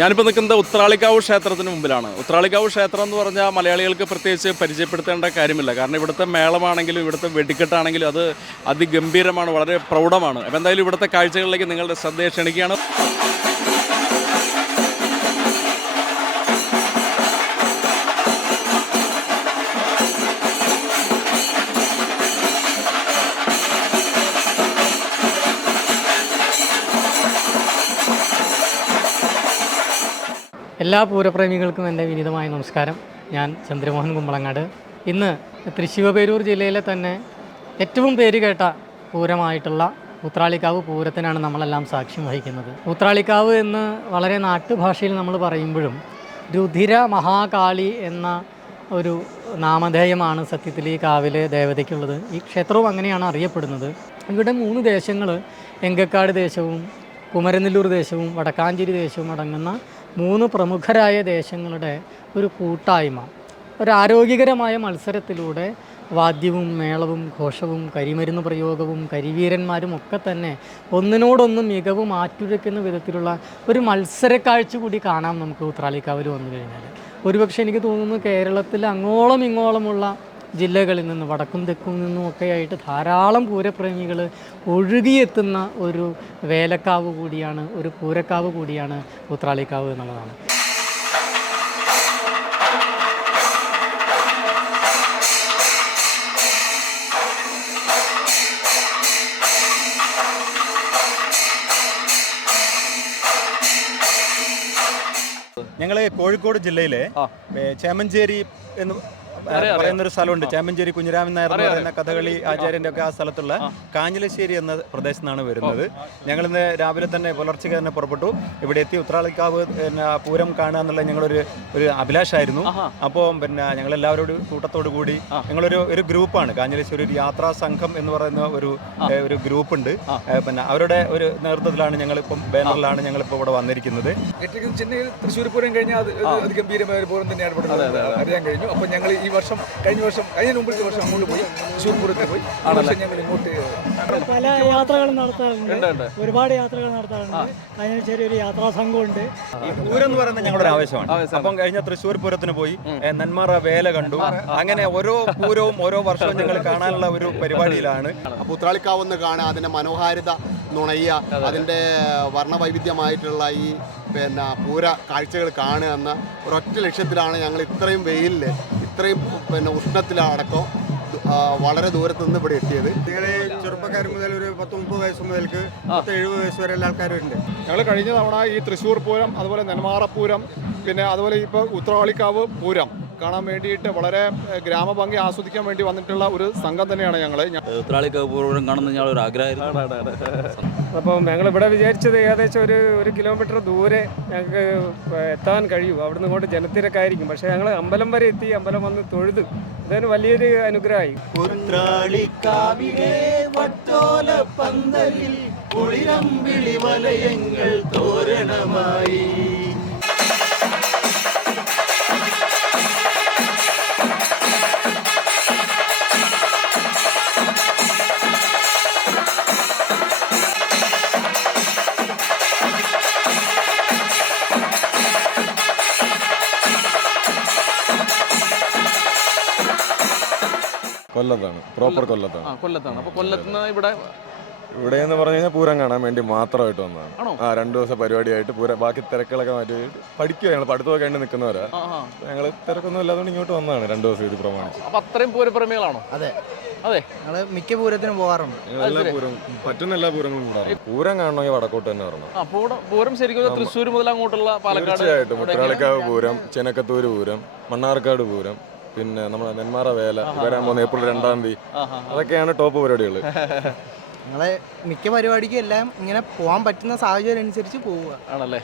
ഞാനിപ്പോൾ നിൽക്കുന്നത് ഉത്രാളിക്കാവ് ക്ഷേത്രത്തിന് മുമ്പിലാണ്. ഉത്രാളിക്കാവ് ക്ഷേത്രം എന്ന് പറഞ്ഞാൽ മലയാളികൾക്ക് പ്രത്യേകിച്ച് പരിചയപ്പെടുത്തേണ്ട കാര്യമില്ല. കാരണം ഇവിടുത്തെ മേളമാണെങ്കിലും ഇവിടുത്തെ വെടിക്കെട്ടാണെങ്കിലും അത് അതിഗംഭീരമാണ്, വളരെ പ്രൗഢമാണ്. അപ്പോൾ എന്തായാലും ഇവിടുത്തെ കാഴ്ചകളിലേക്ക് നിങ്ങളുടെ ശ്രദ്ധയെ ക്ഷണിക്കുകയാണ്. എല്ലാ പൂരപ്രേമികൾക്കും എൻ്റെ വിനീതമായ നമസ്കാരം. ഞാൻ ചന്ദ്രമോഹൻ കുമ്പളങ്ങാട്. ഇന്ന് തൃശ്ശൂർ ജില്ലയിലെ തന്നെ ഏറ്റവും പേരുകേട്ട പൂരമായിട്ടുള്ള ഉത്രാളിക്കാവ് പൂരത്തിനാണ് നമ്മളെല്ലാം സാക്ഷ്യം വഹിക്കുന്നത്. ഉത്രാളിക്കാവ് എന്ന് വളരെ നാട്ടുഭാഷയിൽ നമ്മൾ പറയുമ്പോഴും രുധിര മഹാകാളി എന്ന ഒരു നാമധേയമാണ് സത്യത്തിൽ ഈ കാവിലെ ദേവതയ്ക്കുള്ളത്. ഈ ക്ഷേത്രവും അങ്ങനെയാണ് അറിയപ്പെടുന്നത്. ഇവിടെ 3 ദേശങ്ങൾ, എങ്കക്കാട് ദേശവും കുമരനെല്ലൂർ ദേശവും വടക്കാഞ്ചേരി ദേശവും അടങ്ങുന്ന 3 പ്രമുഖരായ ദേശങ്ങളുടെ ഒരു കൂട്ടായ്മ, ഒരു ആരോഗ്യകരമായ മത്സരത്തിലൂടെ വാദ്യവും മേളവും ഘോഷവും കരിമരുന്ന് പ്രയോഗവും കരിവീരന്മാരും ഒക്കെ തന്നെ ഒന്നിനോടൊന്ന് മികവ് മാറ്റുരയ്ക്കുന്ന വിധത്തിലുള്ള ഒരു മത്സരക്കാഴ്ച കൂടി കാണാം നമുക്ക് ഉത്രാളിക്കാവിൽ വന്നു കഴിഞ്ഞാൽ. ഒരുപക്ഷെ എനിക്ക് തോന്നുന്നു കേരളത്തിൽ അങ്ങോളം ഇങ്ങോളമുള്ള ജില്ലകളിൽ നിന്ന് വടക്കും തെക്കും നിന്നും ഒക്കെയായിട്ട് ധാരാളം പൂരപ്രേമികൾ ഒഴുകിയെത്തുന്ന ഒരു വേലക്കാവ് കൂടിയാണ്, ഒരു പൂരക്കാവ് കൂടിയാണ് ഉത്രാളിക്കാവ് എന്നുള്ളതാണ്. ഞങ്ങൾ കോഴിക്കോട് ജില്ലയിലെ ചേമഞ്ചേരി എന്ന് പറയുന്നൊരു സ്ഥലമുണ്ട്. ചേമഞ്ചേരി കുഞ്ഞിരാമൻ നായർ എന്ന് പറയുന്ന കഥകളി ആചാര്യൻ്റെ ഒക്കെ ആ സ്ഥലത്തുള്ള കാഞ്ഞിലശ്ശേരി എന്ന പ്രദേശത്തു നിന്നാണ് വരുന്നത്. ഞങ്ങളിന്ന് രാവിലെ തന്നെ പുലർച്ചയ്ക്ക് തന്നെ പുറപ്പെട്ടു. ഇവിടെ എത്തി ഉത്രാളിക്കാവ് പൂരം കാണുക എന്നുള്ള ഞങ്ങളൊരു അഭിലാഷമായിരുന്നു. അപ്പോൾ ഞങ്ങളെല്ലാവരും കൂട്ടത്തോടു കൂടി ഞങ്ങളൊരു ഗ്രൂപ്പാണ്. കാഞ്ഞിലശ്ശേരി ഒരു യാത്രാ സംഘം എന്ന് പറയുന്ന ഒരു ഗ്രൂപ്പുണ്ട്. അവരുടെ ഒരു നേതൃത്വത്തിലാണ് ഞങ്ങളിപ്പം ബാനറിലാണ് ഞങ്ങളിപ്പോൾ ഇവിടെ വന്നിരിക്കുന്നത്. ചെന്നൈയിൽ തൃശ്ശൂർ പൂരം കഴിഞ്ഞാൽ അത് ഗംഭീരമായ ഒരു പൂരം തന്നെയാണ് ഇവിടെ അറിയാൻ കഴിഞ്ഞു. അപ്പോൾ ഞങ്ങൾ കഴിഞ്ഞ മുമ്പത്തെ വർഷം അങ്ങോട്ട് പോയി തൃശ്ശൂർ പൂരത്തിൽ പോയി. ഞങ്ങൾ ഇങ്ങോട്ട് പല യാത്രകളും നടത്താറുണ്ട്, ഒരുപാട് യാത്രകൾ നടത്താറുണ്ട്. അതിന് ചെറിയൊരു യാത്രാ സംഘമുണ്ട്. ഈ പൂരം എന്ന് പറയുന്നത് ഞങ്ങളുടെ ആവശ്യമാണ്. അപ്പം കഴിഞ്ഞ തൃശ്ശൂർ പൂരത്തിന് പോയി നെന്മാറ വേല കണ്ടു. അങ്ങനെ ഓരോ പൂരവും ഓരോ വർഷവും ഞങ്ങൾ കാണാനുള്ള ഒരു പരിപാടിയിലാണ്. അപ്പോൾ ഉത്രാളിക്കാവൊന്ന് കാണുക, അതിൻ്റെ മനോഹാരിത നുണയുക, അതിൻ്റെ വർണ്ണവൈവിധ്യമായിട്ടുള്ള ഈ പൂര കാഴ്ചകൾ കാണുക എന്ന ഒരൊറ്റ ലക്ഷ്യത്തിലാണ് ഞങ്ങൾ ഇത്രയും വെയിലിൽ ഇത്രയും ഉഷ്ണത്തിലടക്കം വളരെ ദൂരത്തു നിന്ന് ഇവിടെ എത്തിയത്. ഞങ്ങൾ ചെറുപ്പക്കാർ മുതൽ ഒരു 10-30 വയസ്സ് മുതൽക്ക് 70 വയസ്സ് വരെയുള്ള ആൾക്കാരുണ്ട്. ഞങ്ങൾ കഴിഞ്ഞ തവണ ഈ തൃശ്ശൂർ പൂരം, അതുപോലെ നെന്മാറ പൂരം, പിന്നെ അതുപോലെ ഇപ്പോൾ ഉത്രാളിക്കാവ് പൂരം കാണാൻ വേണ്ടിയിട്ട് വളരെ ഗ്രാമഭംഗി ആസ്വദിക്കാൻ വേണ്ടി വന്നിട്ടുള്ള ഒരു സംഘം തന്നെയാണ് ഞങ്ങൾ. ഉത്രാളിക്കാവ് പൂരം കാണുന്ന ഞങ്ങളൊരു ആഗ്രഹമായിരുന്നു. അപ്പം ഞങ്ങൾ ഇവിടെ വിചാരിച്ചത് ഏകദേശം ഒരു കിലോമീറ്റർ ദൂരെ ഞങ്ങൾക്ക് എത്താൻ കഴിയും. അവിടുന്ന് ഇങ്ങോട്ട് ജനത്തിരക്കായിരിക്കും. പക്ഷേ ഞങ്ങൾ അമ്പലം വരെ എത്തി, അമ്പലം വന്ന് തൊഴുത്. ഇതിന് വലിയൊരു അനുഗ്രഹമായി. കൊല്ലത്താണ്, പ്രോപ്പർ കൊല്ലത്താണ്. കൊല്ലത്താണ്. അപ്പോൾ കൊല്ലത്ത് ഇവിടെ എന്ന് പറഞ്ഞു കഴിഞ്ഞാൽ പൂരം കാണാൻ വേണ്ടി മാത്രമായിട്ട് വന്നതാണ്. 2 ദിവസം പരിപാടിയായിട്ട് ബാക്കി തിരക്കുകളൊക്കെ മാറ്റി പഠിക്കുക. ഞങ്ങൾ പഠിത്തമൊക്കെ ആയിട്ട് നിൽക്കുന്നവരാ. ഞങ്ങൾ തിരക്കൊന്നും ഇല്ലാതുകൊണ്ട് ഇങ്ങോട്ട് വന്നതാണ് 2 ദിവസം ഇത് പ്രമാണിച്ച്. അപ്പോൾ അത്രയും പൂരപ്രേമികളാണോ? അതെ, ഞങ്ങൾ മിക്ക പൂരത്തിനും പോകാറുണ്ട്. എല്ലാ പൂരം പറ്റുന്ന എല്ലാ പൂരങ്ങളും കൂടാറുണ്ട്. പൂരം കാണണമെങ്കിൽ വടക്കോട്ട് തന്നെ വരണം. പൂരം ശരിക്കും തൃശ്ശൂർ മുതൽ അങ്ങോട്ടുള്ള പാലക്കാട്, തീർച്ചയായിട്ടും ഉത്രാളിക്കാവ് പൂരം, ചെനക്കത്തൂര് പൂരം, മണ്ണാർക്കാട് പൂരം, പിന്നെ നമ്മുടെ നെന്മാറ വേല വരാൻ പോകുന്ന ഏപ്രിൽ 2-ാം തീയതി, അതൊക്കെയാണ് ടോപ്പ് പരിപാടികൾ. ഞങ്ങളെ മിക്ക പരിപാടിക്കും എല്ലാം ഇങ്ങനെ പോകാൻ പറ്റുന്ന സാഹചര്യം അനുസരിച്ച് പോവുക ആണല്ലേ.